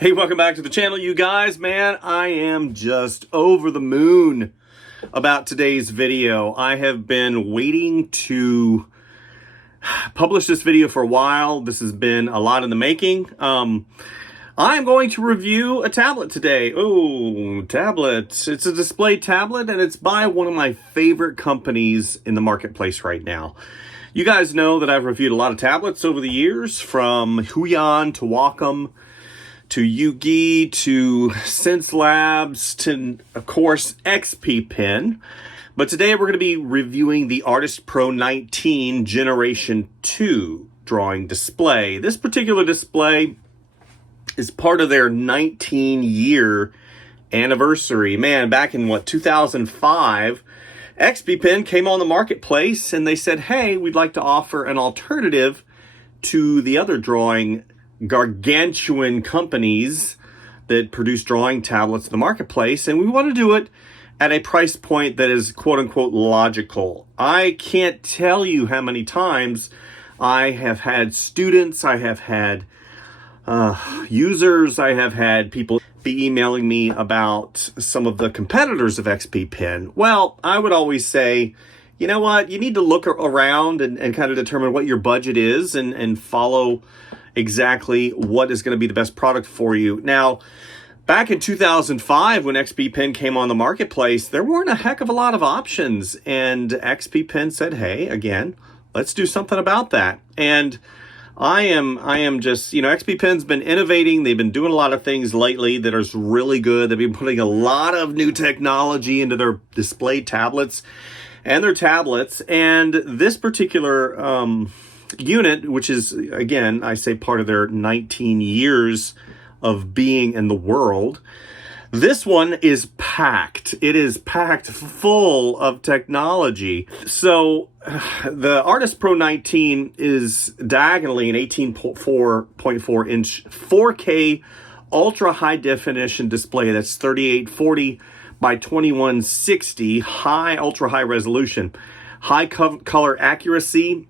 Hey, welcome back to the channel, you guys. Man, I am just over the moon about today's video. I have been waiting to publish this video for a while. This has been a lot in the making. I'm going to review a tablet today. Oh, tablet. It's a display tablet, and it's by one of my favorite companies in the marketplace right now. You guys know that I've reviewed a lot of tablets over the years, from Huion to Wacom, to Yugi, to Sense Labs, to, of course, XPPen. But today we're going to be reviewing the Artist Pro 19 Generation 2 drawing display. This particular display is part of their 19-year anniversary. Man, back in, 2005, XPPen came on the marketplace and they said, hey, we'd like to offer an alternative to the other drawing gargantuan companies that produce drawing tablets in the marketplace, and we want to do it at a price point that is quote-unquote logical. I can't tell you how many times I have had students, I have had users, I have had people be emailing me about some of the competitors of XPPen. Well, I would always say, you know what, you need to look around and kind of determine what your budget is and follow exactly what is going to be the best product for you. Now, back in 2005, when XPPen came on the marketplace, there weren't a heck of a lot of options. And XPPen said, hey, again, let's do something about that. And I am just, XPPen's been innovating. They've been doing a lot of things lately that are really good. They've been putting a lot of new technology into their display tablets and their tablets. And this particular unit, which is, again, I say part of their 19 years of being in the world, this one is packed. It is packed full of technology. So the Artist Pro 19 is diagonally an 18.4 inch 4K ultra high definition display. That's 3840 by 2160, high, ultra high resolution, high color accuracy.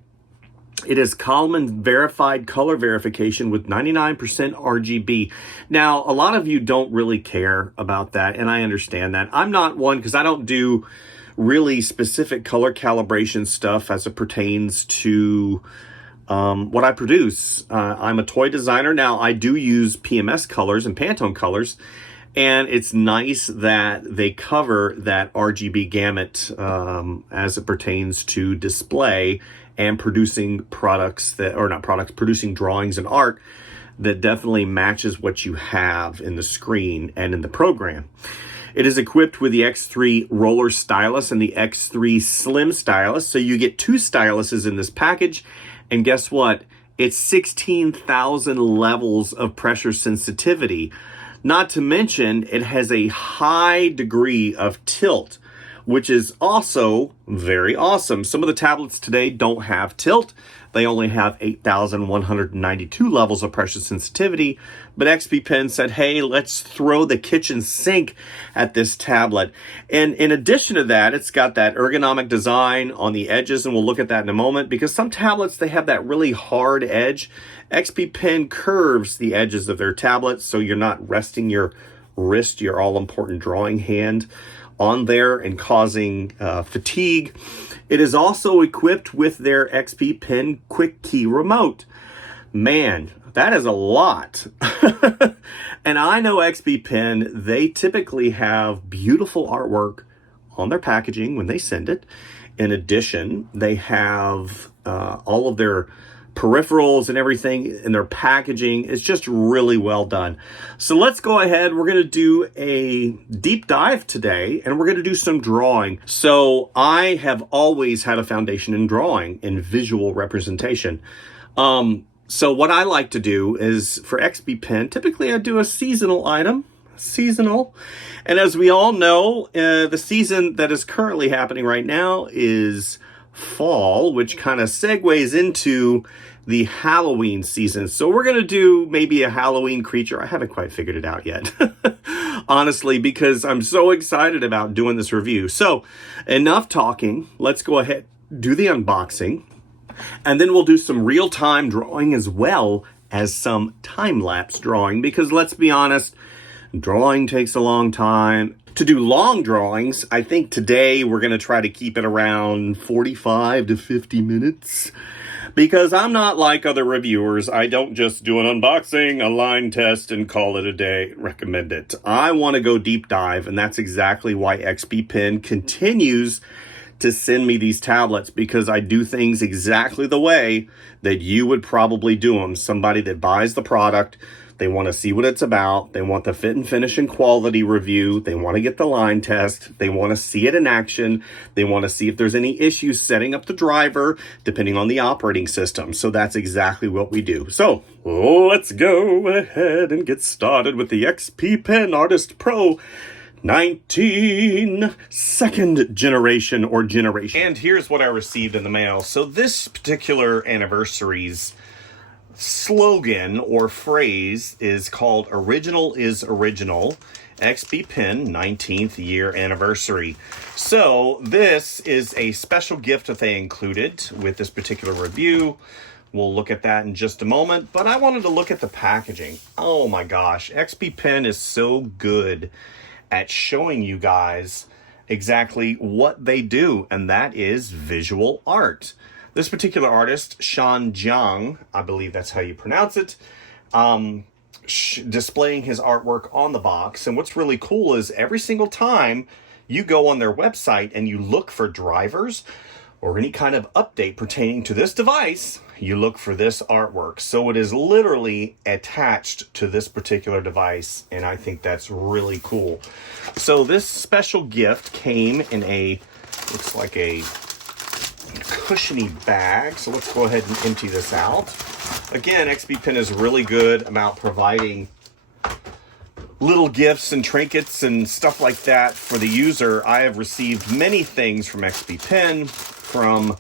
It is Calman verified color verification with 99% RGB. Now, a lot of you don't really care about that, and I understand that. I'm not one, because I don't do really specific color calibration stuff as it pertains to what I produce. I'm a toy designer. Now, I do use PMS colors and Pantone colors, and it's nice that they cover that RGB gamut as it pertains to display and producing products producing drawings and art that definitely matches what you have in the screen and in the program. It is equipped with the X3 Roller Stylus and the X3 Slim Stylus. So you get two styluses in this package. And guess what? It's 16,000 levels of pressure sensitivity. Not to mention, it has a high degree of tilt, which is also very awesome. Some of the tablets today don't have tilt. They only have 8,192 levels of pressure sensitivity. But XPPen said, hey, let's throw the kitchen sink at this tablet. And in addition to that, it's got that ergonomic design on the edges, and we'll look at that in a moment, because some tablets, they have that really hard edge. XPPen curves the edges of their tablets, so you're not resting your wrist, your all-important drawing hand, on there and causing fatigue. It is also equipped with their XPPen Quick Key Remote. Man, that is a lot. And I know XPPen, they typically have beautiful artwork on their packaging when they send it. In addition, they have all of their peripherals and everything in their packaging. It's just really well done. So let's go ahead. We're going to do a deep dive today, and we're going to do some drawing. So I have always had a foundation in drawing, in visual representation. So what I like to do is, for XPPen, typically I do a seasonal item. Seasonal. And as we all know, the season that is currently happening right now is fall, which kind of segues into the Halloween season. So we're going to do maybe a Halloween creature. I haven't quite figured it out yet, honestly, because I'm so excited about doing this review. So enough talking. Let's go ahead, do the unboxing, and then we'll do some real-time drawing as well as some time-lapse drawing, because let's be honest, drawing takes a long time. To do long drawings, I think today we're going to try to keep it around 45 to 50 minutes. Because I'm not like other reviewers. I don't just do an unboxing, a line test, and call it a day. Recommend it. I want to go deep dive, and that's exactly why XPPen continues to send me these tablets, because I do things exactly the way that you would probably do them. Somebody that buys the product, they want to see what it's about. They want the fit and finish and quality review. They want to get the line test. They want to see it in action. They want to see if there's any issues setting up the driver, depending on the operating system. So that's exactly what we do. So let's go ahead and get started with the XPPen Artist Pro 19 second generation or generation. And here's what I received in the mail. So this particular anniversary's slogan or phrase is called "Original is Original, XPPen 19th year anniversary." So this is a special gift that they included with this particular review. We'll look at that in just a moment, but I wanted to look at the packaging. Oh my gosh, XPPen is so good at showing you guys exactly what they do, and that is visual art. This particular artist, Shan Jiang, I believe that's how you pronounce it, displaying his artwork on the box. And what's really cool is every single time you go on their website and you look for drivers or any kind of update pertaining to this device, you look for this artwork. So it is literally attached to this particular device, and I think that's really cool. So this special gift came in a, looks like a cushiony bag. So let's go ahead and empty this out. Again, XPPen is really good about providing little gifts and trinkets and stuff like that for the user. I have received many things from XPPen, from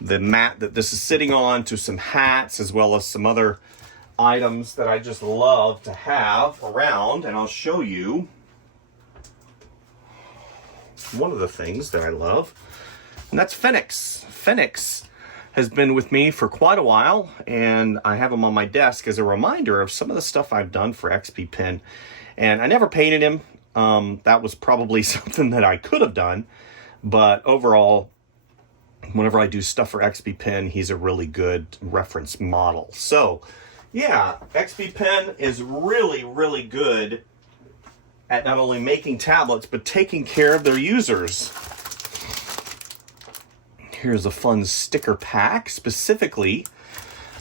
the mat that this is sitting on to some hats, as well as some other items that I just love to have around. And I'll show you one of the things that I love, and that's Phoenix. Phoenix has been with me for quite a while, and I have him on my desk as a reminder of some of the stuff I've done for XPPen. And I never painted him. That was probably something that I could have done, but overall, whenever I do stuff for XPPen, he's a really good reference model. So yeah, XPPen is really, really good at not only making tablets, but taking care of their users. Here's a fun sticker pack specifically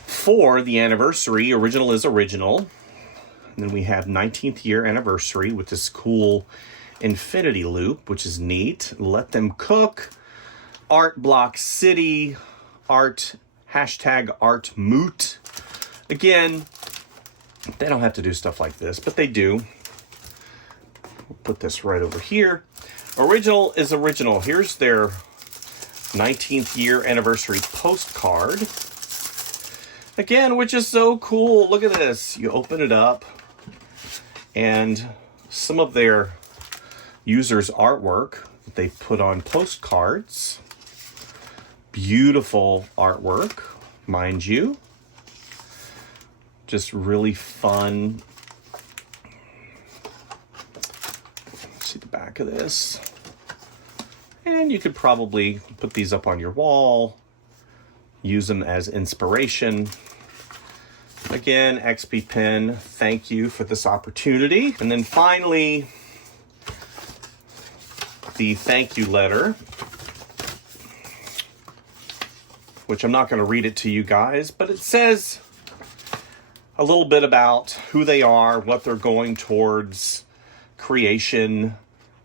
for the anniversary. Original is Original. And then we have 19th year anniversary with this cool infinity loop, which is neat. Let Them Cook, Art Block City, Art, hashtag Art Moot. Again, they don't have to do stuff like this, but they do. We'll put this right over here. Original is Original. Here's their 19th year anniversary postcard. Again, which is so cool. Look at this. You open it up, and some of their users' artwork that they put on postcards. Beautiful artwork, mind you. Just really fun. See the back of this. And you could probably put these up on your wall, use them as inspiration. Again, XPPen, thank you for this opportunity. And then finally, the thank you letter, which I'm not going to read it to you guys, but it says a little bit about who they are, what they're going towards. Creation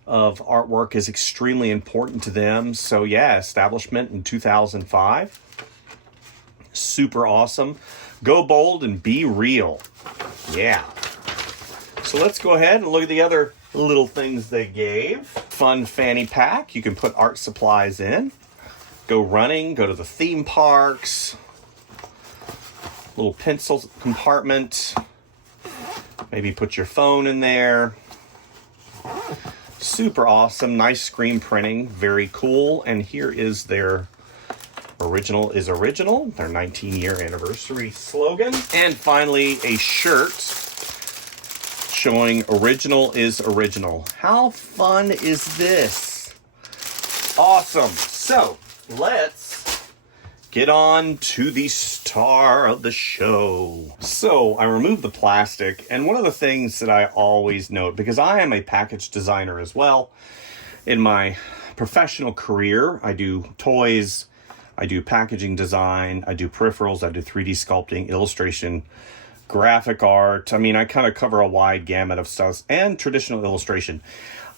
of artwork is extremely important to them. So yeah, establishment in 2005. Super awesome. Go bold and be real. Yeah. So let's go ahead and look at the other little things they gave. Fun fanny pack. You can put art supplies in. Go running, go to the theme parks. Little pencil compartment. Maybe put your phone in there. Super awesome. Nice screen printing. Very cool. And here is their Original is original, their 19-year anniversary slogan. And finally, a shirt showing original is original. How fun is this? Awesome. So let's get on to the star of the show. So I removed the plastic, and one of the things that I always note, because I am a package designer as well, in my professional career, I do toys, I do packaging design, I do peripherals, I do 3D sculpting, illustration, graphic art. I mean, I kind of cover a wide gamut of stuff, and traditional illustration.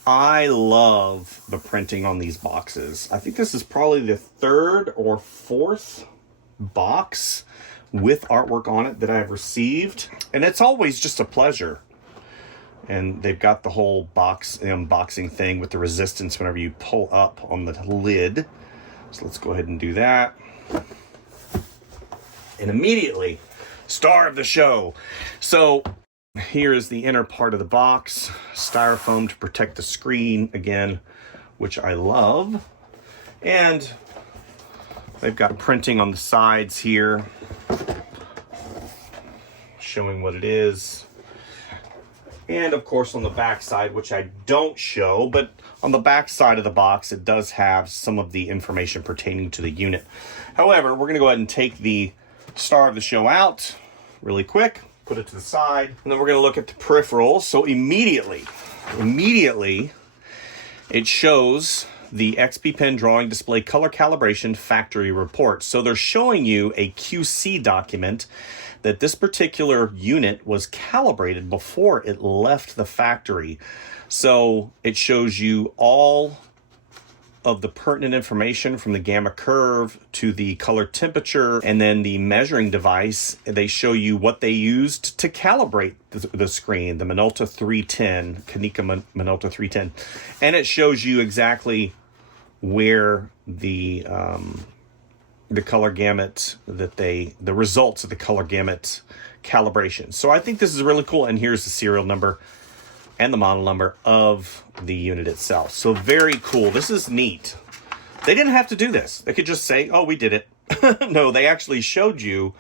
I love the printing on these boxes. I think this is probably the third or fourth box with artwork on it that I've received, and it's always just a pleasure. And they've got the whole box unboxing thing with the resistance whenever you pull up on the lid. So let's go ahead and do that. And immediately, star of the show. So here is the inner part of the box. Styrofoam to protect the screen, again, which I love. And they've got printing on the sides here, showing what it is. And of course on the back side, which I don't show, but on the back side of the box, it does have some of the information pertaining to the unit. However, we're gonna go ahead and take the star of the show out really quick, put it to the side, and then we're gonna look at the peripherals. So immediately, it shows the XPPen drawing display color calibration factory report. So they're showing you a QC document that this particular unit was calibrated before it left the factory. So it shows you all of the pertinent information from the gamma curve to the color temperature, and then the measuring device. They show you what they used to calibrate the screen, the Minolta 310, Konica Minolta 310. And it shows you exactly where the color gamut that the results of the color gamut calibration. So I think this is really cool. And here's the serial number and the model number of the unit itself. So very cool. This is neat. They didn't have to do this. They could just say, oh, we did it. No, they actually showed you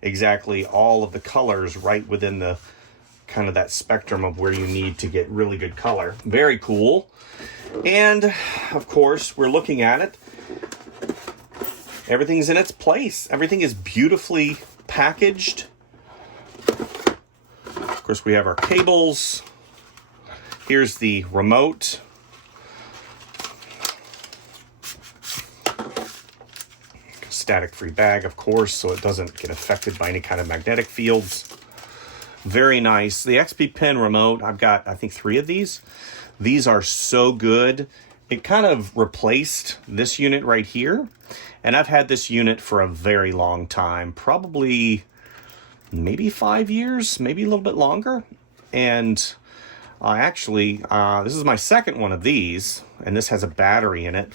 exactly all of the colors right within the kind of that spectrum of where you need to get really good color. Very cool. And of course, we're looking at it. Everything's in its place. Everything is beautifully packaged. Of course, we have our cables. Here's the remote. Static-free bag, of course, so it doesn't get affected by any kind of magnetic fields. Very nice. The XPPen remote, I've got, I think, 3 of these. These are so good. It kind of replaced this unit right here. And I've had this unit for a very long time, probably maybe 5 years, maybe a little bit longer. And actually, this is my second one of these, and this has a battery in it.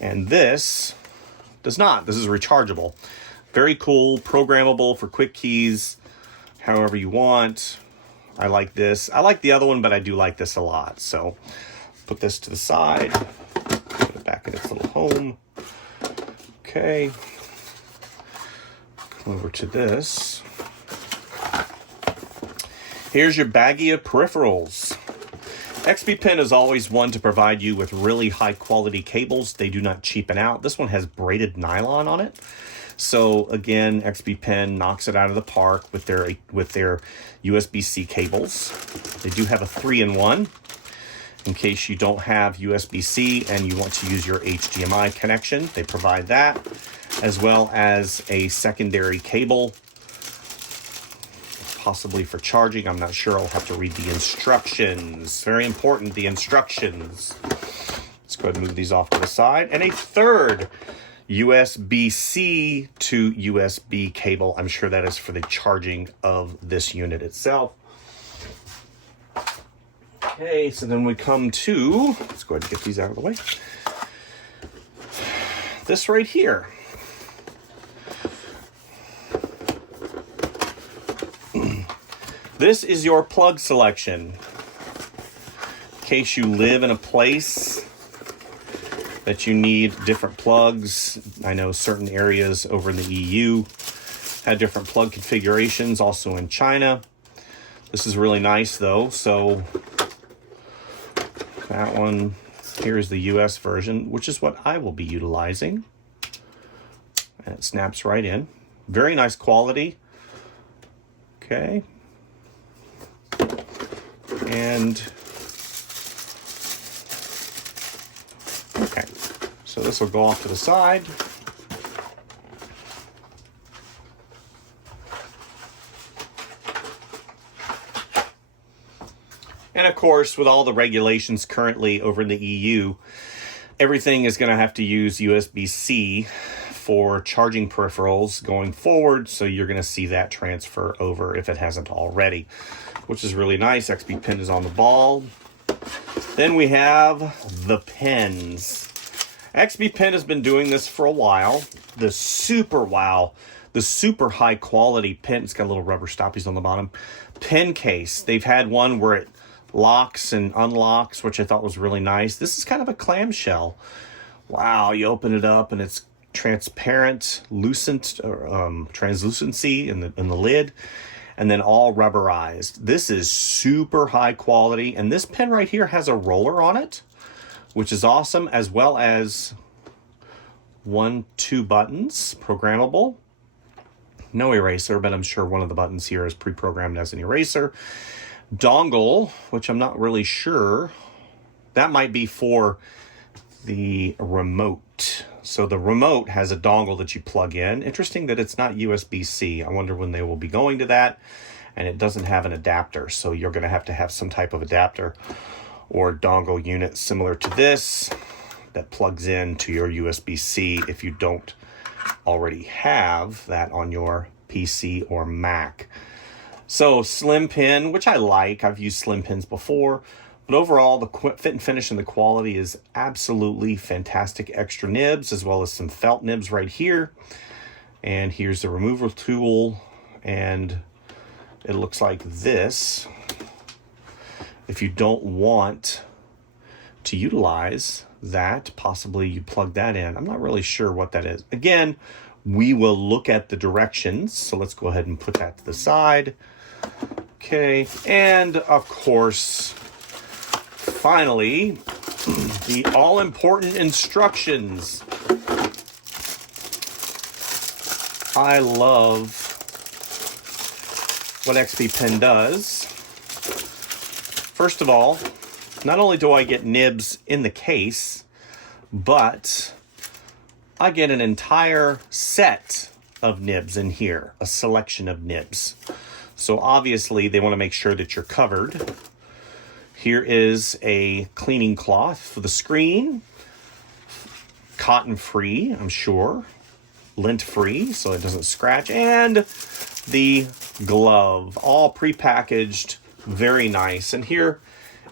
And this does not. This is rechargeable. Very cool, programmable for quick keys, however you want. I like this. I like the other one, but I do like this a lot. So put this to the side, put it back in its little home. Okay, come over to this. Here's your baggie of peripherals. XPPen is always one to provide you with really high quality cables. They do not cheapen out. This one has braided nylon on it. So again, XPPen knocks it out of the park with their USB-C cables. They do have a 3-in-1 in case you don't have USB-C and you want to use your HDMI connection. They provide that, as well as a secondary cable, possibly for charging. I'm not sure. I'll have to read the instructions. Very important, the instructions. Let's go ahead and move these off to the side. And a third USB-C to USB cable. I'm sure that is for the charging of this unit itself. Okay, so then we come to, let's go ahead and get these out of the way. This right here. This is your plug selection. In case you live in a place that you need different plugs. I know certain areas over in the EU had different plug configurations, also in China. This is really nice though. So that one, here's the US version, which is what I will be utilizing. And it snaps right in. Very nice quality. Okay. And okay, so this will go off to the side. And of course, with all the regulations currently over in the EU, everything is going to have to use USB-C for charging peripherals going forward. So you're going to see that transfer over if it hasn't already, which is really nice. XPPen is on the ball. Then we have the pens. XPPen has been doing this for a while. The super high quality pen. It's got little rubber stoppies on the bottom. Pen case. They've had one where it locks and unlocks, which I thought was really nice. This is kind of a clamshell. Wow, you open it up and it's transparent, translucency in the lid, and then all rubberized. This is super high quality, and this pen right here has a roller on it, which is awesome, as well as 2 buttons, programmable. No eraser, but I'm sure one of the buttons here is pre-programmed as an eraser. Dongle, which I'm not really sure. That might be for the remote. So the remote has a dongle that you plug in. Interesting that it's not USB-C. I wonder when they will be going to that. And it doesn't have an adapter. So you're going to have some type of adapter or dongle unit similar to this that plugs in to your USB-C if you don't already have that on your PC or Mac. So slim pen, which I like. I've used slim pens before. But overall, the fit and finish and the quality is absolutely fantastic. Extra nibs, as well as some felt nibs right here. And here's the removal tool. And it looks like this. If you don't want to utilize that, possibly you plug that in. I'm not really sure what that is. Again, we will look at the directions. So let's go ahead and put that to the side. Okay, and of course, finally, the all-important instructions. I love what XPPen does. First of all, not only do I get nibs in the case, but I get an entire set of nibs in here, a selection of nibs. So obviously they want to make sure that you're covered. Here is a cleaning cloth for the screen. Cotton-free, I'm sure. Lint-free, so it doesn't scratch. And the glove, all pre-packaged, very nice. And here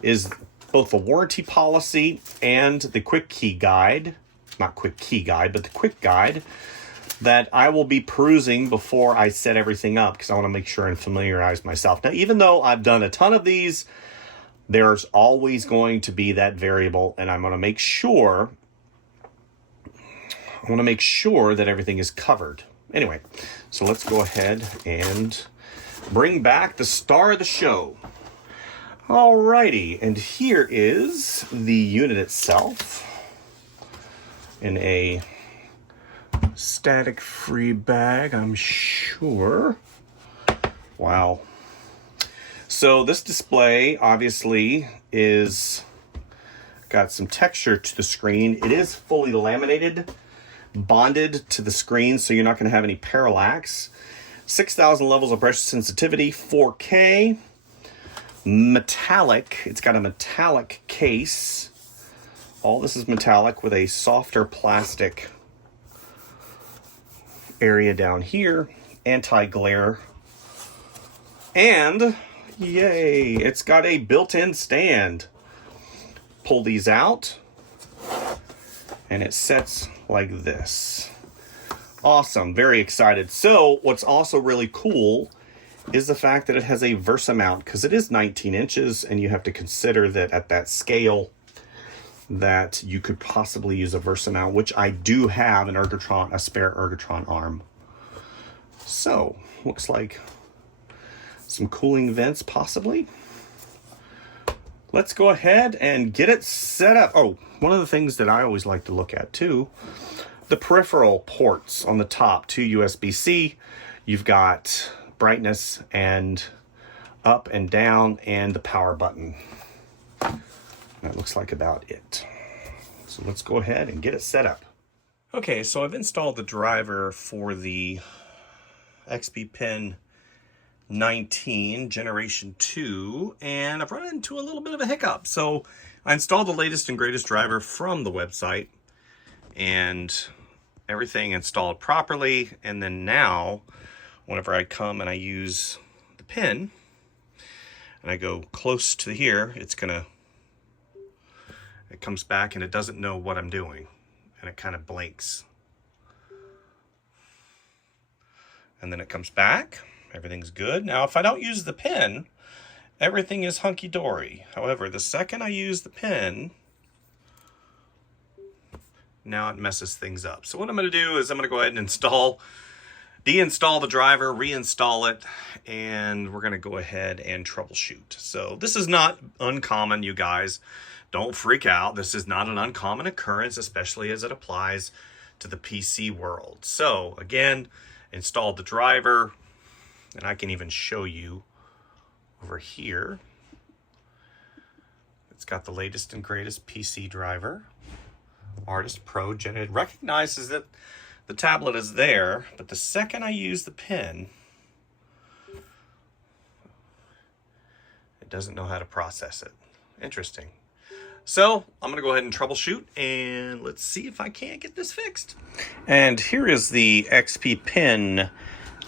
is both the warranty policy and the quick key guide. Not quick key guide, but the quick guide that I will be perusing before I set everything up, because I want to make sure and familiarize myself. Now, even though I've done a ton of these, there's always going to be that variable, and I'm going to make sure that everything is covered. Anyway, so let's go ahead and bring back the star of the show. Alrighty, and here is the unit itself in a static-free bag, I'm sure. Wow. So this display obviously is got some texture to the screen. It is fully laminated, bonded to the screen, so you're not going to have any parallax. 6,000 levels of pressure sensitivity, 4K, metallic. It's got a metallic case. All this is metallic with a softer plastic area down here, anti-glare, and yay, it's got a built-in stand. Pull these out and it sets like this. Awesome, very excited. So what's also really cool is the fact that it has a VESA mount, because it is 19 inches and you have to consider that at that scale that you could possibly use a VESA mount, which I do have an a spare Ergotron arm. So, looks like some cooling vents possibly. Let's go ahead and get it set up. Oh, one of the things that I always like to look at too, the peripheral ports on the top, 2 USB-C. You've got brightness and up and down and the power button. That looks like about it. So let's go ahead and get it set up. Okay, so I've installed the driver for the XPPen 19 Generation 2, and I've run into a little bit of a hiccup. So I installed the latest and greatest driver from the website, and everything installed properly. And then now, whenever I come and I use the pen, and I go close to here, it comes back and it doesn't know what I'm doing, and it kind of blinks. And then it comes back. Everything's good. Now, if I don't use the pen, everything is hunky-dory. However, the second I use the pen, now it messes things up. So what I'm going to do is I'm going to go ahead and deinstall the driver, reinstall it, and we're going to go ahead and troubleshoot. So this is not uncommon, you guys. Don't freak out. This is not an uncommon occurrence, especially as it applies to the PC world. So again, installed the driver, and I can even show you over here. It's got the latest and greatest PC driver, Artist Pro. It recognizes that the tablet is there, but the second I use the pen, it doesn't know how to process it. Interesting. So I'm going to go ahead and troubleshoot, and let's see if I can't get this fixed. And here is the XPPen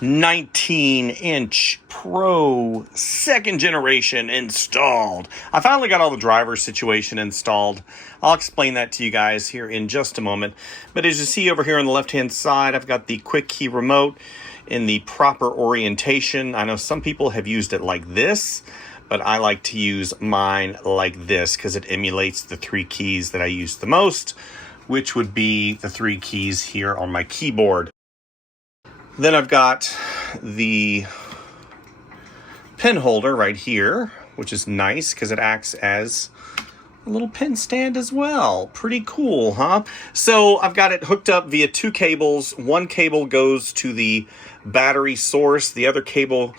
19-inch Pro 2nd generation installed. I finally got all the driver situation installed. I'll explain that to you guys here in just a moment. But as you see over here on the left-hand side, I've got the quick key remote in the proper orientation. I know some people have used it like this, but I like to use mine like this because it emulates the 3 keys that I use the most, which would be the 3 keys here on my keyboard. Then I've got the pen holder right here, which is nice because it acts as a little pen stand as well. Pretty cool, huh? So I've got it hooked up via 2 cables. One cable goes to the battery source. The other cable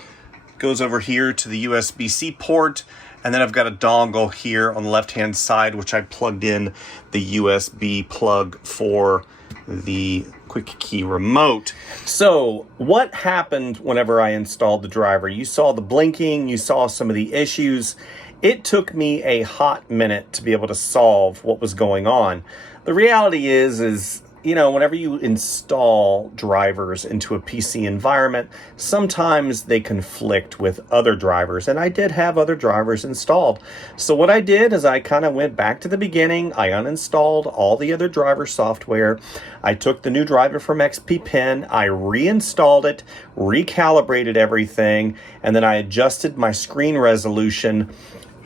goes over here to the USB-C port. And then I've got a dongle here on the left-hand side, which I plugged in the USB plug for the quick key remote. So what happened whenever I installed the driver? You saw the blinking, you saw some of the issues. It took me a hot minute to be able to solve what was going on. The reality is, you know, whenever you install drivers into a PC environment, sometimes they conflict with other drivers, and I did have other drivers installed. So what I did is I kind of went back to the beginning. I uninstalled all the other driver software. I took the new driver from XPPen, I reinstalled it, recalibrated everything, and then I adjusted my screen resolution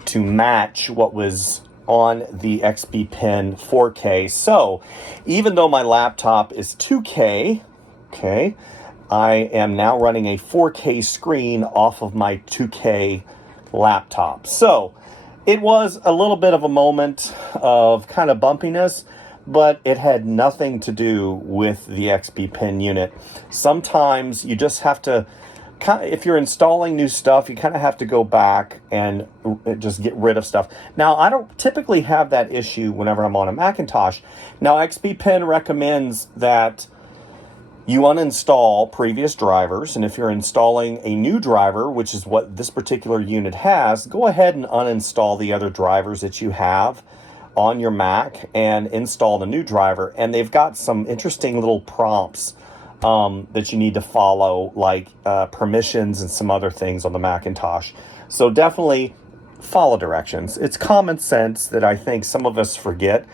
to match what was on the XPPen 4K. So even though my laptop is 2K, okay, I am now running a 4K screen off of my 2K laptop. So it was a little bit of a moment of kind of bumpiness, but it had nothing to do with the XPPen unit. Sometimes you just have to, if you're installing new stuff, you kind of have to go back and just get rid of stuff. Now, I don't typically have that issue whenever I'm on a Macintosh. Now, XPPen recommends that you uninstall previous drivers, and if you're installing a new driver, which is what this particular unit has, go ahead and uninstall the other drivers that you have on your Mac and install the new driver. And they've got some interesting little prompts that you need to follow, like permissions and some other things on the Macintosh. So definitely follow directions. It's common sense that I think some of us forget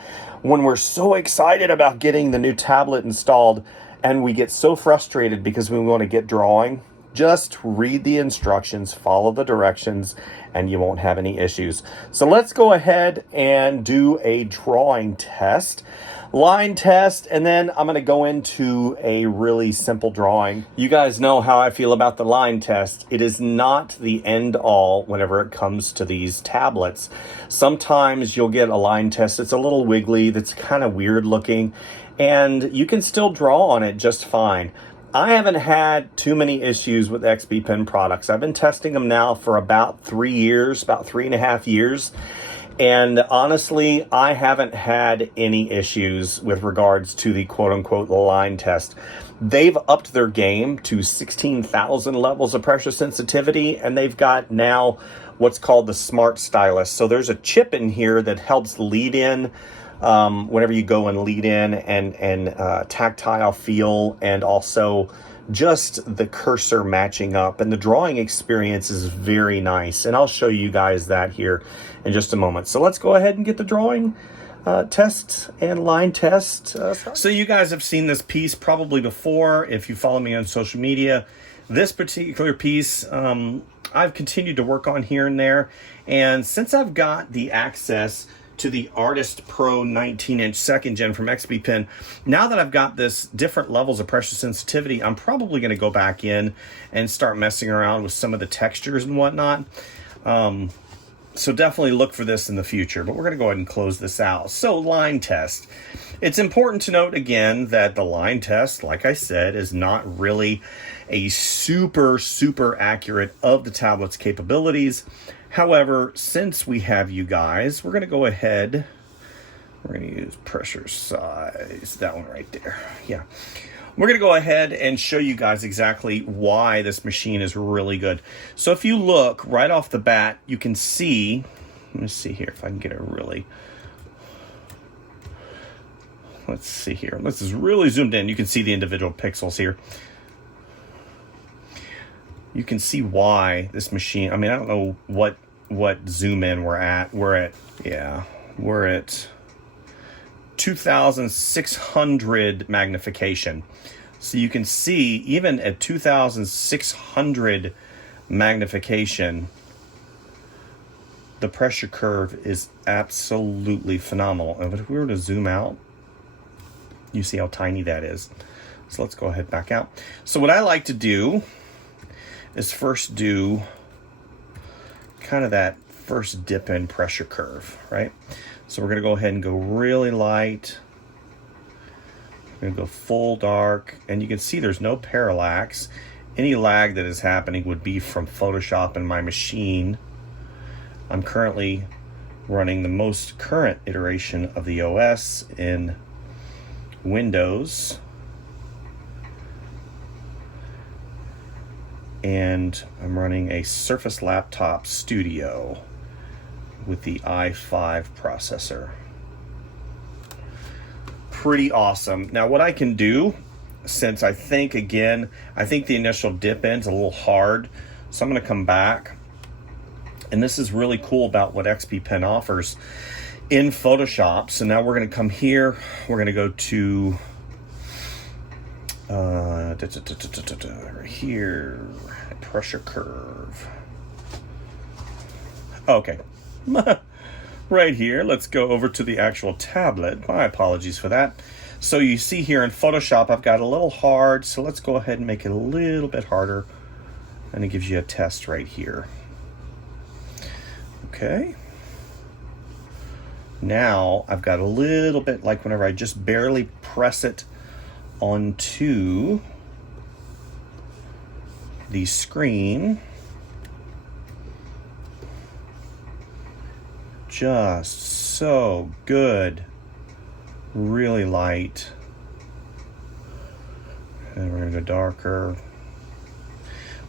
when we're so excited about getting the new tablet installed, and we get so frustrated because we want to get drawing Just read the instructions, follow the directions, and you won't have any issues. So let's go ahead and do a drawing test, line test, and then I'm going to go into a really simple drawing. You guys know how I feel about the line test. It is not the end all whenever it comes to these tablets. Sometimes you'll get a line test that's a little wiggly, that's kind of weird looking, and you can still draw on it just fine. I haven't had too many issues with XPPen products. I've been testing them now for about 3 years, about 3.5 years. And honestly, I haven't had any issues with regards to the quote-unquote line test. They've upped their game to 16,000 levels of pressure sensitivity, and they've got now what's called the Smart Stylus. So there's a chip in here that helps lead in whenever you go and lead in, and tactile feel, and also just the cursor matching up, and the drawing experience is very nice, and I'll show you guys that here in just a moment. So let's go ahead and get the drawing test and line test. So you guys have seen this piece probably before if you follow me on social media. This particular piece I've continued to work on here and there, and since I've got the access to the Artist Pro 19-inch 2nd gen from XPPen, now that I've got this different levels of pressure sensitivity, I'm probably going to go back in and start messing around with some of the textures and whatnot. So definitely look for this in the future, but we're going to go ahead and close this out. So line test. It's important to note again that the line test, like I said, is not really a super accurate of the tablet's capabilities. However, since we have you guys, we're going to go ahead, we're going to use pressure size, that one right there. Yeah. We're going to go ahead and show you guys exactly why this machine is really good. So if you look right off the bat, you can see, let me see here if I can get it really, let's see here. This is really zoomed in. You can see the individual pixels here. You can see why this machine, I mean, I don't know what zoom in we're at. We're at 2,600 magnification. So you can see even at 2,600 magnification, the pressure curve is absolutely phenomenal. And if we were to zoom out, you see how tiny that is. So let's go ahead back out. So what I like to do is first do kind of that first dip in pressure curve, right? So we're going to go ahead and go really light. We're going to go full dark, and you can see there's no parallax. Any lag that is happening would be from Photoshop and my machine. I'm currently running the most current iteration of the OS in Windows. And I'm running a Surface Laptop Studio with the i5 processor. Pretty awesome. Now what I can do, since I think the initial dip in's a little hard, so I'm going to come back. And this is really cool about what XPPen offers in Photoshop. So now we're going to come here. We're going to go to right here, pressure curve. Okay. Right here, let's go over to the actual tablet. My apologies for that. So you see here in Photoshop, I've got a little hard, so let's go ahead and make it a little bit harder. And it gives you a test right here. Okay. Now I've got a little bit, like whenever I just barely press it onto the screen, just so good, really light, and we're gonna go darker.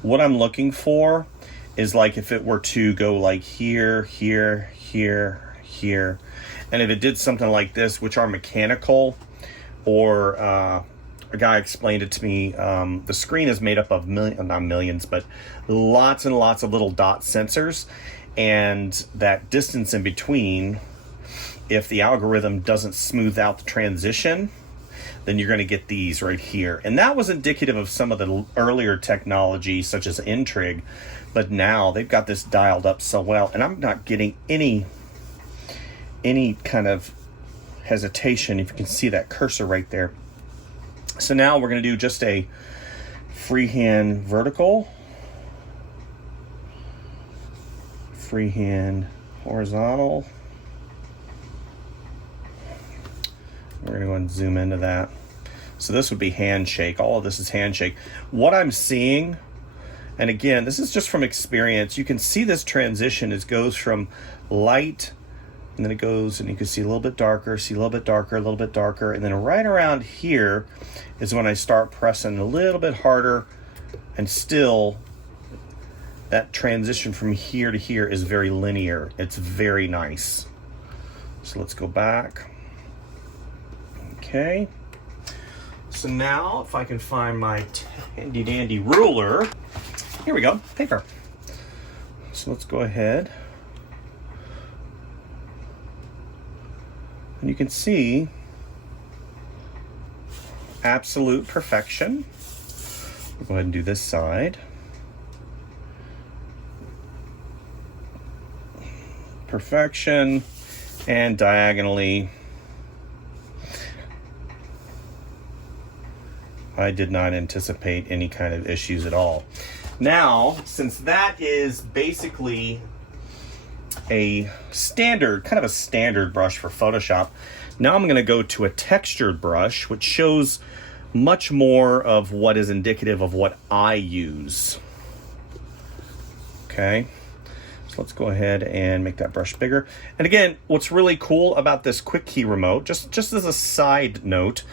What I'm looking for is like if it were to go like here, here, here, here, and if it did something like this, which are mechanical, or a guy explained it to me, the screen is made up of not millions, but lots and lots of little dot sensors, and that distance in between, if the algorithm doesn't smooth out the transition, then you're going to get these right here. And that was indicative of some of the earlier technology, such as Intrig, but now they've got this dialed up so well, and I'm not getting any kind of hesitation, if you can see that cursor right there. So now we're going to do just a freehand vertical, freehand horizontal. We're going to go and zoom into that. So this would be handshake. All of this is handshake. What I'm seeing, and again, this is just from experience, you can see this transition. It goes from light, and then it goes, and you can see a little bit darker, see a little bit darker, a little bit darker, and then right around here is when I start pressing a little bit harder, and still that transition from here to here is very linear. It's very nice. So let's go back. Okay. So now if I can find my handy dandy ruler, here we go, paper. So let's go ahead. And you can see absolute perfection. We'll go ahead and do this side. Perfection, and diagonally. I did not anticipate any kind of issues at all. Now, since that is basically a standard, kind of a standard brush for Photoshop, now I'm going to go to a textured brush, which shows much more of what is indicative of what I use. Okay, so let's go ahead and make that brush bigger. And again, what's really cool about this quick key remote, just as a side note,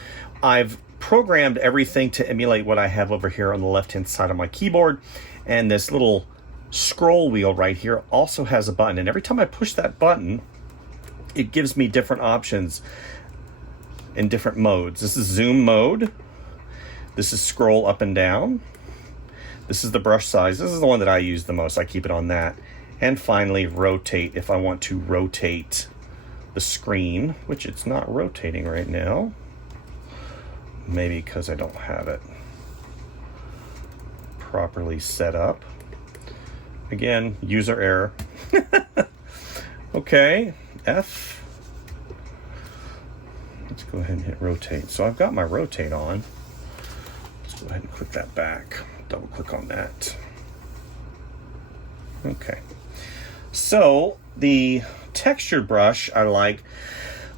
I've programmed everything to emulate what I have over here on the left-hand side of my keyboard. And this little scroll wheel right here also has a button. And every time I push that button, it gives me different options in different modes. This is zoom mode. This is scroll up and down. This is the brush size. This is the one that I use the most. I keep it on that. And finally, rotate if I want to rotate the screen, which it's not rotating right now. Maybe because I don't have it properly set up. Again, user error. Okay, F. Let's go ahead and hit rotate. So I've got my rotate on. Let's go ahead and click that back. Double click on that. Okay. So the textured brush I like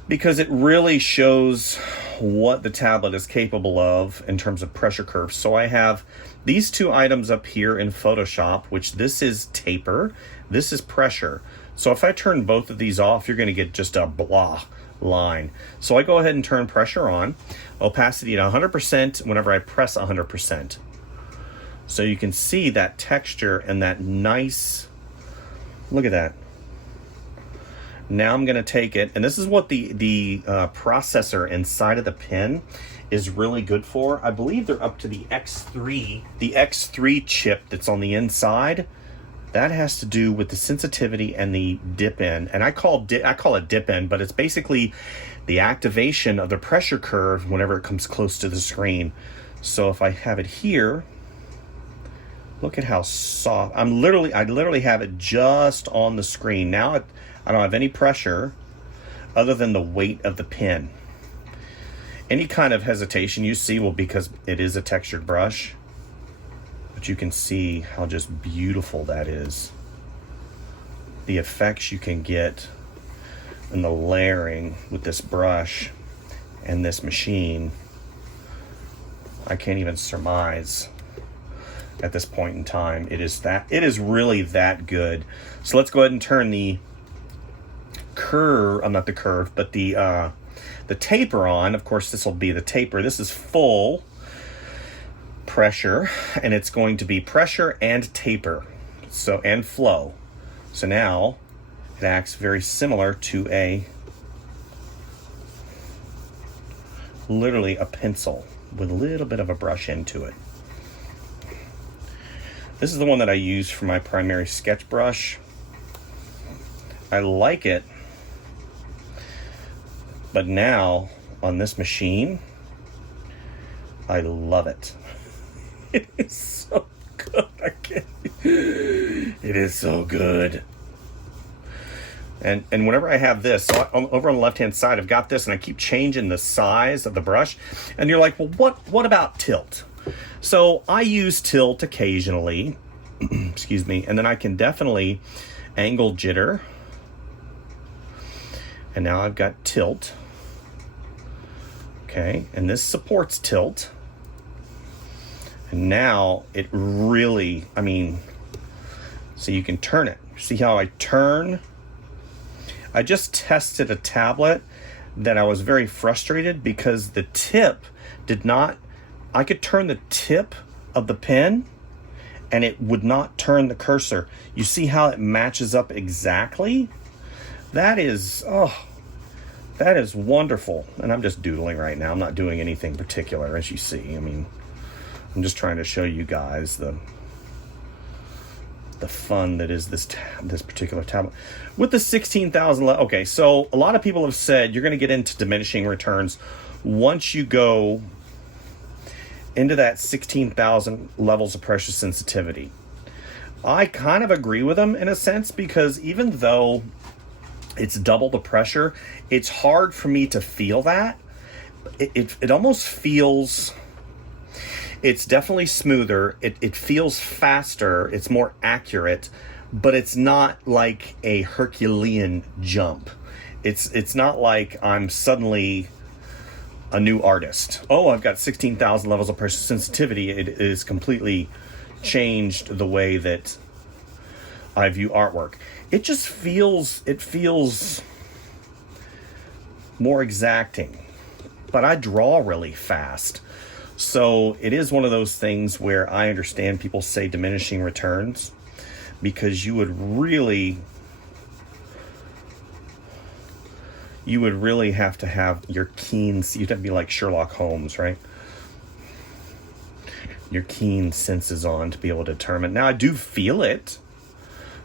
because it really shows what the tablet is capable of in terms of pressure curves. So I have these two items up here in Photoshop, which this is taper, this is pressure. So if I turn both of these off, you're going to get just a blah line. So I go ahead and turn pressure on, opacity at 100% whenever I press 100%. So you can see that texture and that nice, look at that. Now I'm going to take it, and this is what the processor inside of the pen is really good for. I believe they're up to the X3. The X3 chip that's on the inside, that has to do with the sensitivity and the dip in. And I call it dip in, but it's basically the activation of the pressure curve whenever it comes close to the screen. So if I have it here, look at how soft. I literally have it just on the screen. Now I don't have any pressure other than the weight of the pen. Any kind of hesitation you see will because it is a textured brush, but you can see how just beautiful that is. The effects you can get and the layering with this brush and this machine, I can't even surmise at this point in time. It is really that good. So let's go ahead and turn the the taper on. Of course, this will be the taper. This is full pressure, and it's going to be pressure and taper, so and flow. So now it acts very similar to literally a pencil with a little bit of a brush into it. This is the one that I use for my primary sketch brush. I like it, but now on this machine, I love it. It is so good. I can't. It is so good. And whenever I have this, so over on the left-hand side, I've got this, and I keep changing the size of the brush. And you're like, well, what about tilt? So I use tilt occasionally, excuse me, and then I can definitely angle jitter. And now I've got tilt. Okay, and this supports tilt. And now it really, I mean, so you can turn it. See how I turn? I just tested a tablet that I was very frustrated because the tip did not, I could turn the tip of the pen and it would not turn the cursor. You see how it matches up exactly? That is, oh, that is wonderful. And I'm just doodling right now. I'm not doing anything particular, as you see. I mean, I'm just trying to show you guys the fun that is this particular tablet. With the 16,000, okay, so a lot of people have said you're going to get into diminishing returns once you go into that 16,000 levels of pressure sensitivity. I kind of agree with them in a sense, because even though it's double the pressure, it's hard for me to feel that. It almost feels, it's definitely smoother. It feels faster. It's more accurate, but it's not like a Herculean jump. It's not like I'm suddenly a new artist. Oh, I've got 16,000 levels of pressure sensitivity. It is completely changed the way that I view artwork. It just feels, it feels more exacting, but I draw really fast. So it is one of those things where I understand people say diminishing returns, because you would really have to have your keen, you'd have to be like Sherlock Holmes, right? Your keen senses on to be able to determine. Now I do feel it,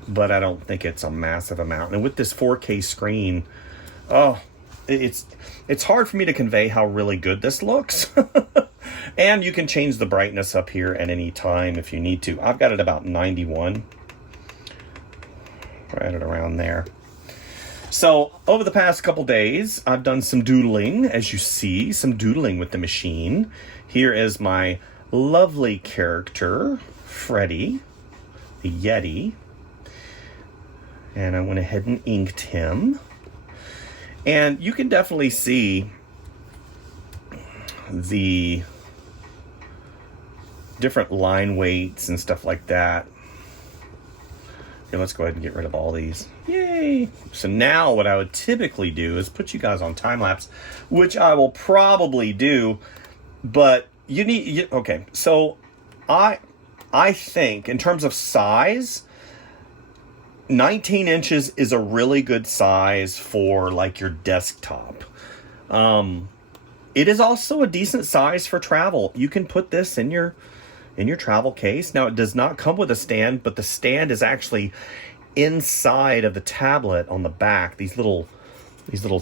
but I don't think it's a massive amount. And with this 4K screen, oh, it's hard for me to convey how really good this looks. And you can change the brightness up here at any time if you need to. I've got it about 91, right at around there. So over the past couple days, I've done some doodling, as you see, some doodling with the machine. Here is my lovely character, Freddy, the Yeti. And I went ahead and inked him. And you can definitely see the different line weights and stuff like that. Here, let's go ahead and get rid of all these. Yay! So now what I would typically do is put you guys on time lapse, which I will probably do, but you need, okay, so I think in terms of size, 19 inches is a really good size for like your desktop. It is also a decent size for travel. You can put this in your travel case. Now, it does not come with a stand, but the stand is actually inside of the tablet on the back. These little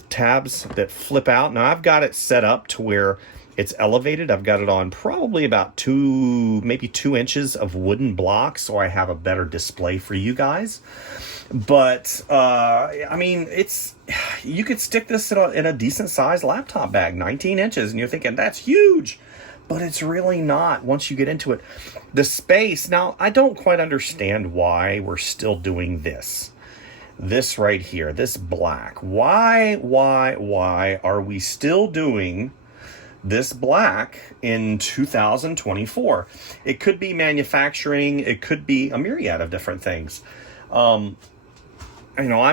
tabs that flip out. Now, I've got it set up to where it's elevated. I've got it on probably about maybe 2 inches of wooden blocks, so I have a better display for you guys. But I mean, you could stick this in a decent sized laptop bag, 19 inches, and you're thinking that's huge, but it's really not once you get into it. The space, now I don't quite understand why we're still doing this right here, this black. Why are we still doing this black in 2024? It could be manufacturing, it could be a myriad of different things. I'm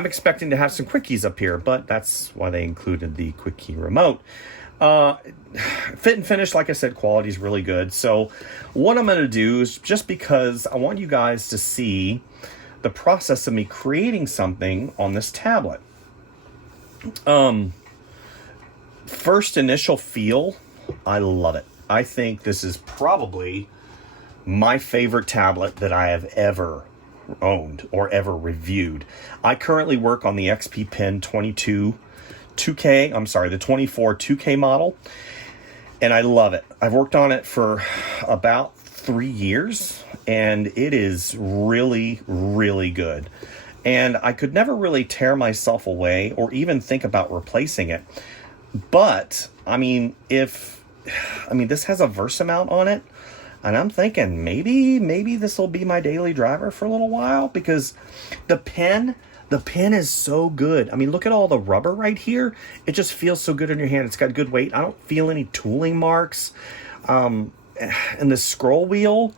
expecting to have some quickies up here, but that's why they included the quick key remote. Fit and finish, like I said, quality is really good. So what I'm going to do is, just because I want you guys to see the process of me creating something on this tablet. First initial feel, I love it. I think this is probably my favorite tablet that I have ever owned or ever reviewed. I currently work on the XPPen 24 2K model. and I love it. I've worked on it for about 3 years, and it is really, really good. And I could never really tear myself away or even think about replacing it. But, I mean, this has a VESA mount on it, and I'm thinking maybe this will be my daily driver for a little while, because the pen is so good. I mean, look at all the rubber right here. It just feels so good in your hand. It's got good weight. I don't feel any tooling marks. And the scroll wheel,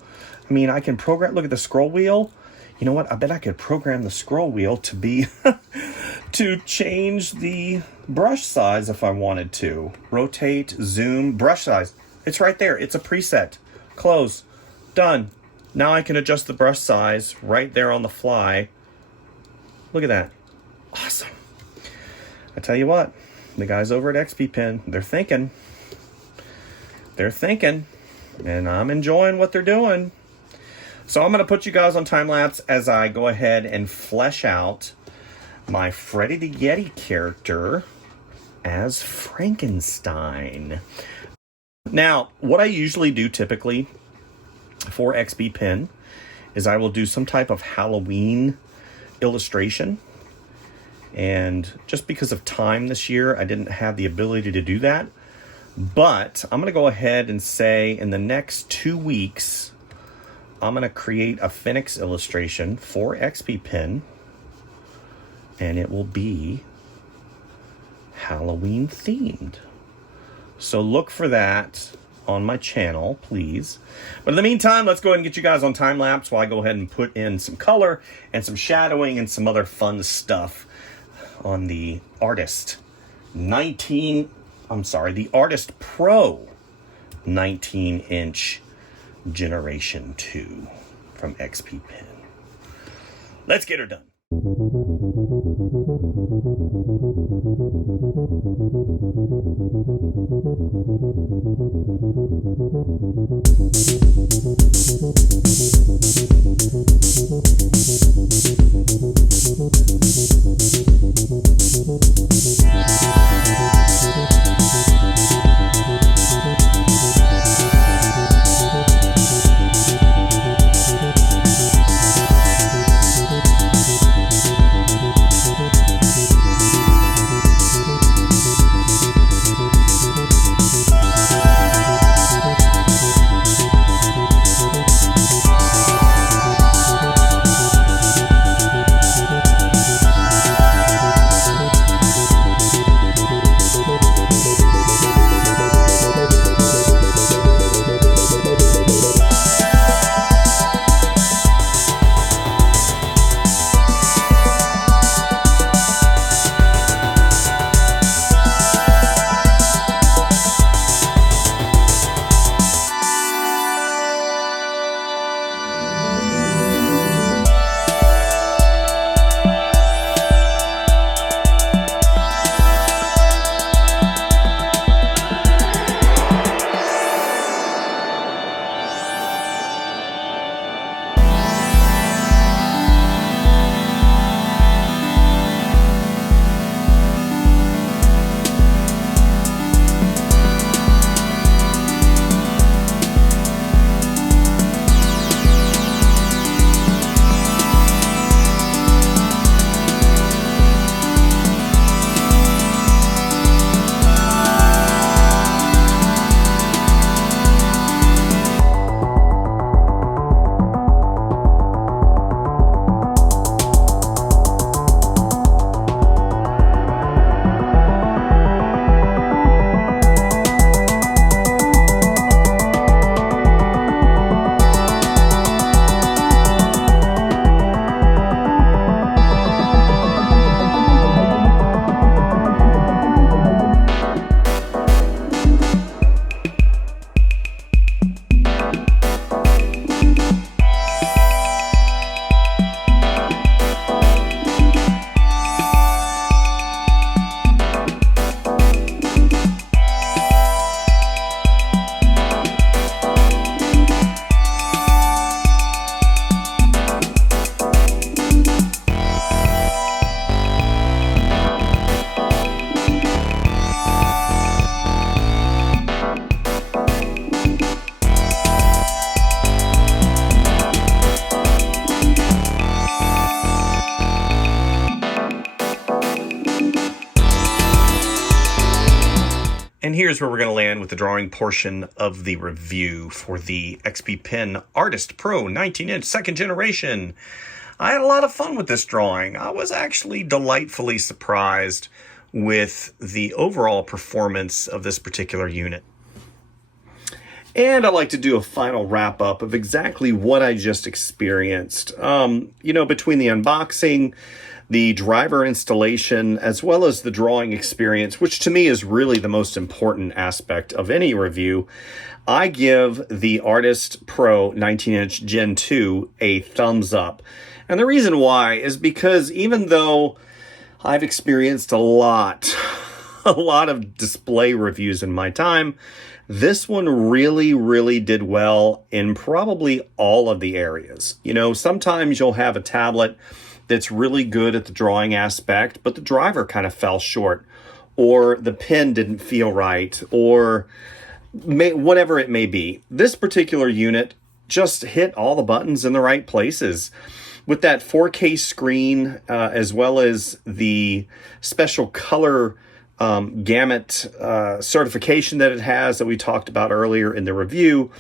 I mean, I can program, look at the scroll wheel. You know what? I bet I could program the scroll wheel to be, to change the brush size if I wanted to. Rotate, zoom, brush size. It's right there. It's a preset. Close. Done. Now I can adjust the brush size right there on the fly. Look at that. Awesome. I tell you what, the guys over at XPPen, they're thinking. They're thinking. And I'm enjoying what they're doing. So I'm going to put you guys on time lapse as I go ahead and flesh out my Freddy the Yeti character as Frankenstein. Now, what I usually do typically for XPPen is I will do some type of Halloween illustration. And just because of time this year, I didn't have the ability to do that. But I'm going to go ahead and say in the next 2 weeks, I'm going to create a Phoenix illustration for XPPen, and it will be Halloween themed. So look for that on my channel, please. But in the meantime, let's go ahead and get you guys on time lapse while I go ahead and put in some color and some shadowing and some other fun stuff on the Artist Pro 19-inch Generation 2 from XPPen. Let's get her done. And here's where we're going to land with the drawing portion of the review for the XPPen Artist Pro 19-inch second generation. I had a lot of fun with this drawing. I was actually delightfully surprised with the overall performance of this particular unit. And I'd like to do a final wrap up of exactly what I just experienced. Between the unboxing, the driver installation, as well as the drawing experience, which to me is really the most important aspect of any review, I give the Artist Pro 19-inch Gen 2 a thumbs up. And the reason why is because even though I've experienced a lot of display reviews in my time, this one really did well in probably all of the areas. Sometimes you'll have a tablet that's really good at the drawing aspect, but the driver kind of fell short, or the pen didn't feel right, or whatever it may be. This particular unit just hit all the buttons in the right places. With that 4K screen, as well as the special color gamut certification that it has that we talked about earlier in the review,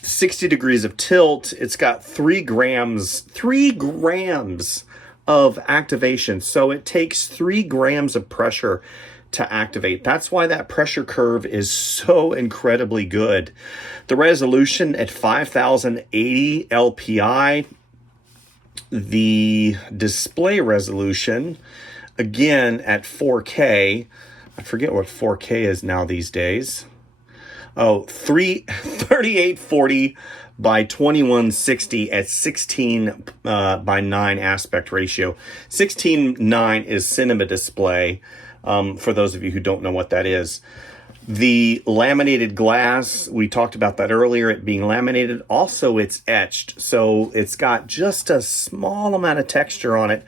60 degrees of tilt. It's got 3 grams of activation. So it takes 3 grams of pressure to activate. That's why that pressure curve is so incredibly good. The resolution at 5080 LPI, the display resolution, again at 4K. I forget what 4K is now these days. 3840 by 2160 at 16 by 9 aspect ratio. 16:9 is cinema display, for those of you who don't know what that is. The laminated glass, we talked about that earlier, it being laminated. Also, it's etched, so it's got just a small amount of texture on it,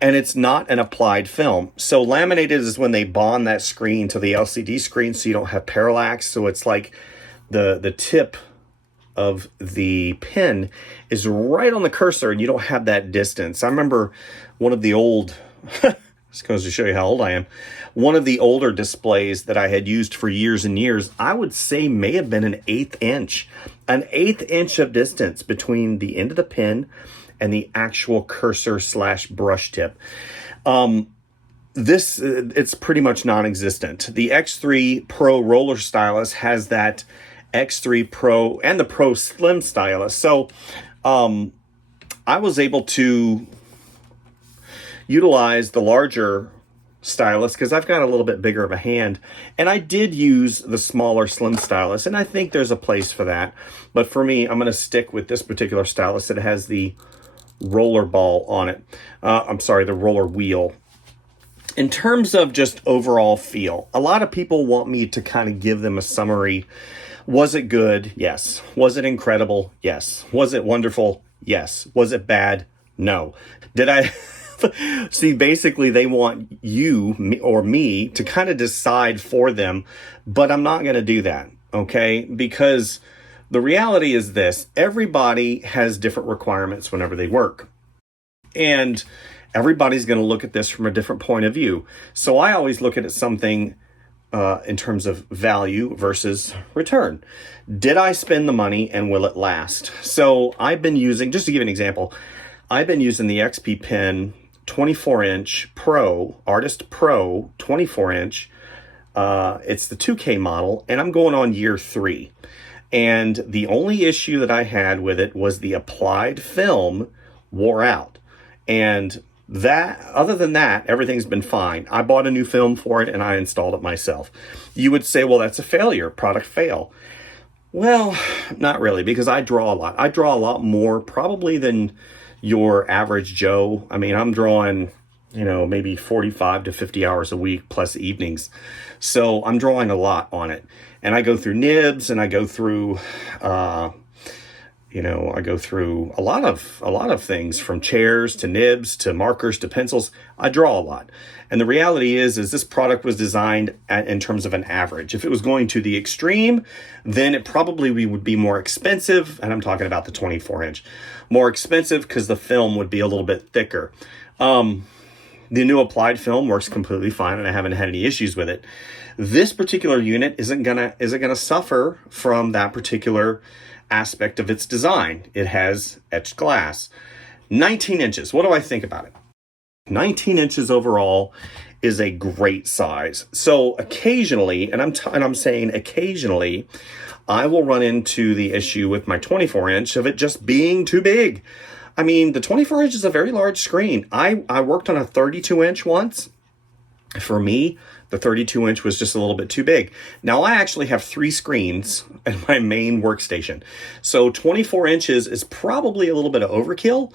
and it's not an applied film. So laminated is when they bond that screen to the LCD screen so you don't have parallax. So it's like the tip of the pen is right on the cursor, and you don't have that distance. I remember one of the old... This goes to show you how old I am. One of the older displays that I had used for years and years, I would say may have been an 1/8 inch. An 1/8 inch of distance between the end of the pen and the actual cursor / brush tip. It's pretty much non-existent. The X3 Pro roller stylus has that X3 Pro and the Pro Slim stylus. So I was able to utilize the larger stylus because I've got a little bit bigger of a hand, and I did use the smaller slim stylus, and I think there's a place for that. But for me, I'm going to stick with this particular stylus that has the roller ball on it. The roller wheel. In terms of just overall feel, a lot of people want me to kind of give them a summary. Was it good? Yes. Was it incredible? Yes. Was it wonderful? Yes. Was it bad? No. Did I... See, basically, they want you or me to kind of decide for them, but I'm not going to do that, okay? Because the reality is this: everybody has different requirements whenever they work. And everybody's going to look at this from a different point of view. So I always look at something in terms of value versus return. Did I spend the money and will it last? So I've been using, just to give you an example, I've been using the XPPen 24-inch Pro, Artist Pro 24-inch. It's the 2K model, and I'm going on year 3. And the only issue that I had with it was the applied film wore out. And that, other than that, everything's been fine. I bought a new film for it, and I installed it myself. You would say, well, that's a failure, product fail. Well, not really, because I draw a lot. I draw a lot more probably than your average Joe. I mean, I'm drawing, maybe 45 to 50 hours a week plus evenings. So I'm drawing a lot on it. And I go through nibs, and I go through, I go through a lot of things, from chairs to nibs to markers to pencils. I draw a lot. And the reality is this product was designed in terms of an average. If it was going to the extreme, then it probably would be more expensive. And I'm talking about the 24-inch. More expensive because the film would be a little bit thicker. The new applied film works completely fine, and I haven't had any issues with it. This particular unit isn't gonna suffer from that particular aspect of its design. It has etched glass. 19 inches. What do I think about it? 19 inches overall is a great size. So occasionally, and I'm saying occasionally, I will run into the issue with my 24 inch of it just being too big. I mean, the 24 inch is a very large screen. I worked on a 32 inch once. For me, the 32 inch was just a little bit too big. Now I actually have 3 screens at my main workstation. So 24 inches is probably a little bit of overkill.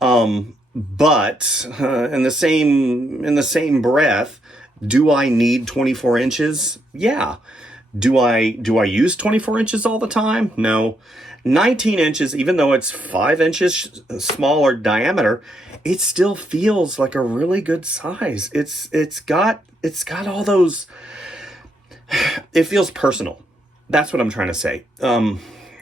But in the same breath, do I need 24 inches? Yeah. Do I use 24 inches all the time? No. 19 inches, even though it's 5 inches smaller diameter, it still feels like a really good size. It's got all those, it feels personal. That's what I'm trying to say.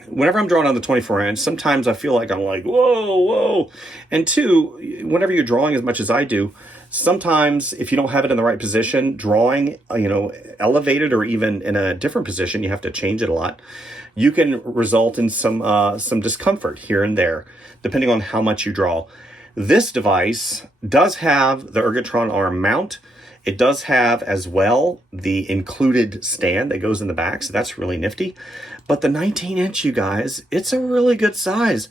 Whenever I'm drawing on the 24 inch, sometimes I feel like I'm like, whoa. And 2, whenever you're drawing as much as I do, sometimes if you don't have it in the right position, drawing, elevated or even in a different position, you have to change it a lot. You can result in some discomfort here and there, depending on how much you draw. This device does have the Ergotron arm mount. It does have as well the included stand that goes in the back, so that's really nifty. But the 19 inch, you guys, it's a really good size.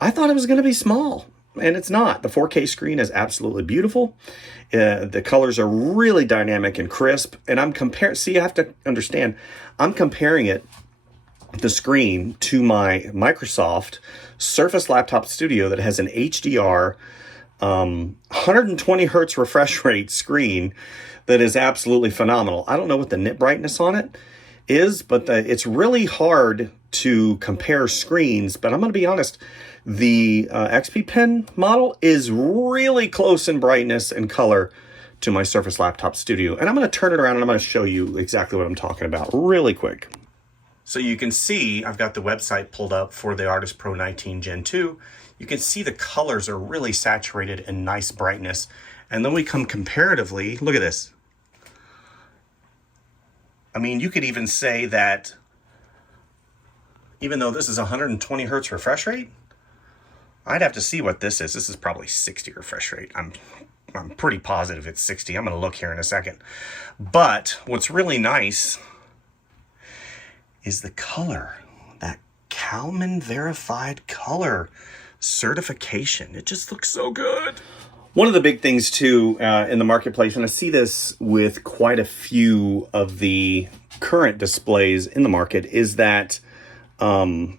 I thought it was going to be small, and it's not. The 4K screen is absolutely beautiful. The colors are really dynamic and crisp, and I'm comparing. See, you have to understand, I'm comparing the screen to my Microsoft Surface Laptop Studio that has an HDR 120 hertz refresh rate screen that is absolutely phenomenal. I don't know what the nit brightness on it is, but it's really hard to compare screens. But I'm going to be honest, the XPPen model is really close in brightness and color to my Surface Laptop Studio. And I'm going to turn it around and I'm going to show you exactly what I'm talking about really quick. So you can see I've got the website pulled up for the Artist Pro 19 Gen 2. You can see the colors are really saturated and nice brightness. And then we come comparatively, look at this. I mean, you could even say that even though this is 120 hertz refresh rate, I'd have to see what this is. This is probably 60 refresh rate. I'm pretty positive it's 60. I'm going to look here in a second. But what's really nice is the color, that Calman verified color certification. It just looks so good. One of the big things too in the marketplace, and I see this with quite a few of the current displays in the market, is that blue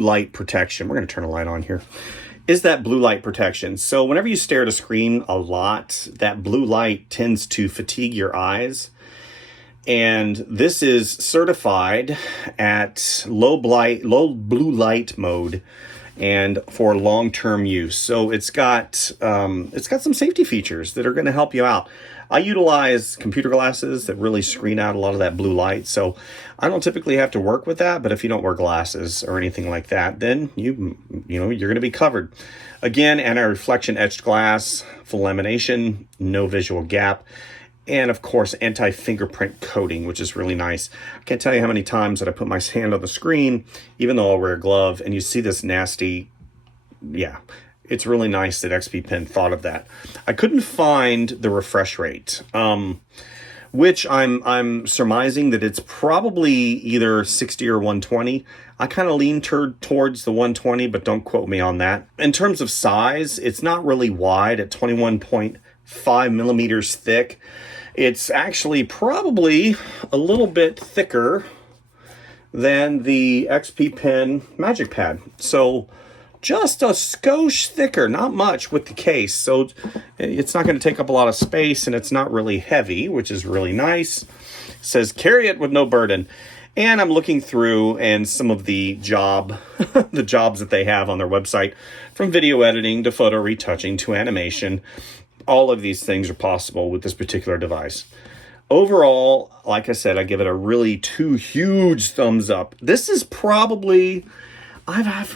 light protection. We're going to turn a light on here. Is that blue light protection. So whenever you stare at a screen a lot, that blue light tends to fatigue your eyes. And this is certified at low blue light mode and for long-term use. So it's got some safety features that are going to help you out. I utilize computer glasses that really screen out a lot of that blue light. So I don't typically have to work with that, but if you don't wear glasses or anything like that, then you're going to be covered. Again, anti-reflection etched glass, full lamination, no visual gap. And of course, anti-fingerprint coating, which is really nice. I can't tell you how many times that I put my hand on the screen, even though I'll wear a glove, and you see this nasty, yeah, it's really nice that XPPen thought of that. I couldn't find the refresh rate, which I'm surmising that it's probably either 60 or 120. I kind of lean towards the 120, but don't quote me on that. In terms of size, it's not really wide at 21.5 millimeters thick. It's actually probably a little bit thicker than the XPPen Magic Pad. So just a skosh thicker, not much with the case. So it's not going to take up a lot of space, and it's not really heavy, which is really nice. It says carry it with no burden. And I'm looking through and some of the jobs that they have on their website, from video editing to photo retouching to animation. All of these things are possible with this particular device. Overall, like I said, I give it a really 2 huge thumbs up. This is probably, I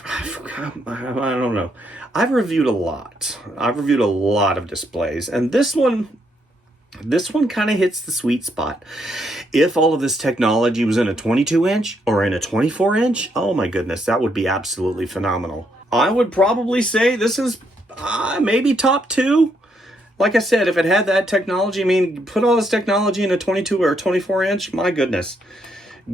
don't know. I've reviewed a lot. I've reviewed a lot of displays, and this one kind of hits the sweet spot. If all of this technology was in a 22-inch or in a 24-inch, oh my goodness, that would be absolutely phenomenal. I would probably say this is maybe top 2. Like I said, if it had that technology, I mean, put all this technology in a 22 or a 24-inch, my goodness.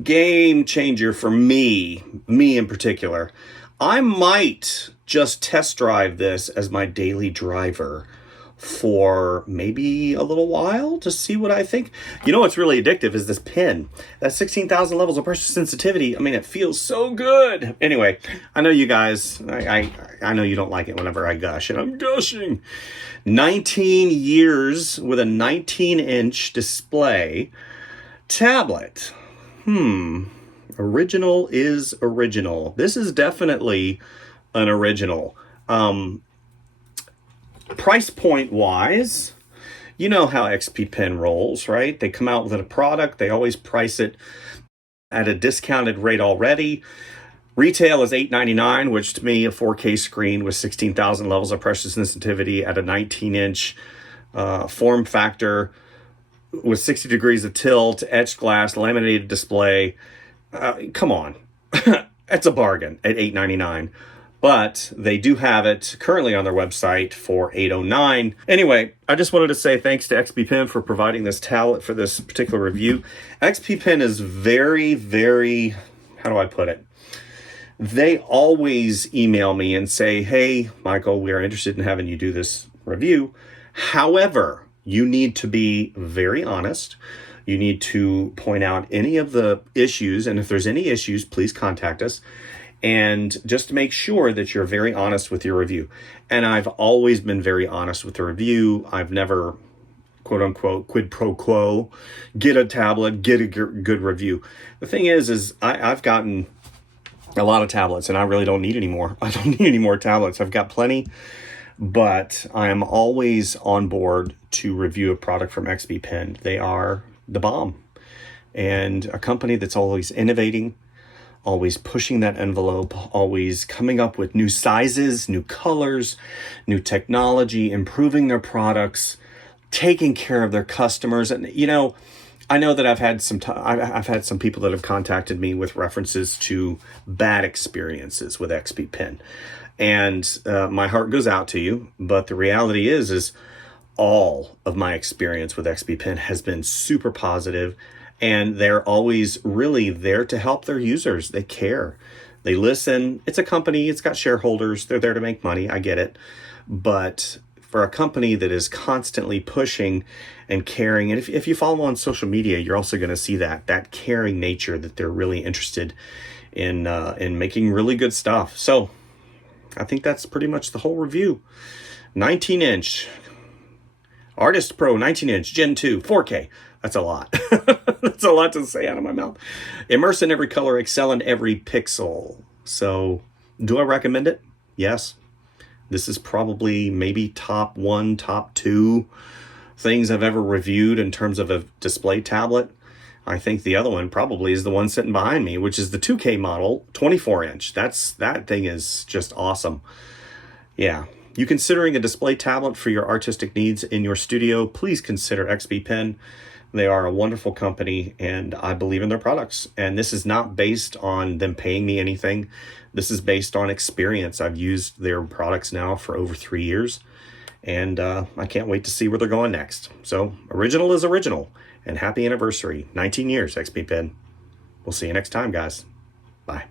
Game changer for me in particular. I might just test drive this as my daily driver for maybe a little while to see what I think. You know what's really addictive is this pen. That 16,000 levels of pressure sensitivity. I mean, it feels so good. Anyway, I know you guys, I know you don't like it whenever I gush, and I'm gushing. 19 years with a 19-inch display tablet. Original is original. This is definitely an original. Price point wise, you know how XPPen rolls, right? They come out with a product, they always price it at a discounted rate already. Retail is $8.99, which to me, a 4K screen with 16,000 levels of pressure sensitivity at a 19-inch form factor with 60 degrees of tilt, etched glass, laminated display. Come on. It's a bargain at $8.99. But they do have it currently on their website for $8.09. Anyway, I just wanted to say thanks to XPPen for providing this tablet for this particular review. XPPen is very, very, how do I put it? They always email me and say, hey, Michael, we are interested in having you do this review. However, you need to be very honest. You need to point out any of the issues. And if there's any issues, please contact us. And just make sure that you're very honest with your review. And I've always been very honest with the review. I've never, quote unquote, quid pro quo, get a tablet, get a good review. The thing is I've gotten a lot of tablets and I really don't need any more. I don't need any more tablets. I've got plenty, but I am always on board to review a product from XPPen. They are the bomb, and a company that's always innovating, always pushing that envelope, always coming up with new sizes, new colors, new technology, improving their products, taking care of their customers. And, you know, I know that I've had some people that have contacted me with references to bad experiences with XPPen. And my heart goes out to you. But the reality is all of my experience with XPPen has been super positive. And they're always really there to help their users. They care. They listen. It's a company. It's got shareholders. They're there to make money. I get it. But for a company that is constantly pushing and caring, and if you follow on social media, you're also going to see that caring nature, that they're really interested in making really good stuff. So I think that's pretty much the whole review. 19-inch Artist Pro 19-inch Gen 2 4K. That's a lot. That's a lot to say out of my mouth. Immerse in every color, excel in every pixel. So, do I recommend it? Yes. This is probably maybe top 1, top 2 things I've ever reviewed in terms of a display tablet. I think the other one probably is the one sitting behind me, which is the 2K model, 24-inch. That thing is just awesome. Yeah. You considering a display tablet for your artistic needs in your studio, please consider XPPen. They are a wonderful company, and I believe in their products. And this is not based on them paying me anything. This is based on experience. I've used their products now for over 3 years, and I can't wait to see where they're going next. So, original is original, and happy anniversary. 19 years, XPPen. We'll see you next time, guys. Bye.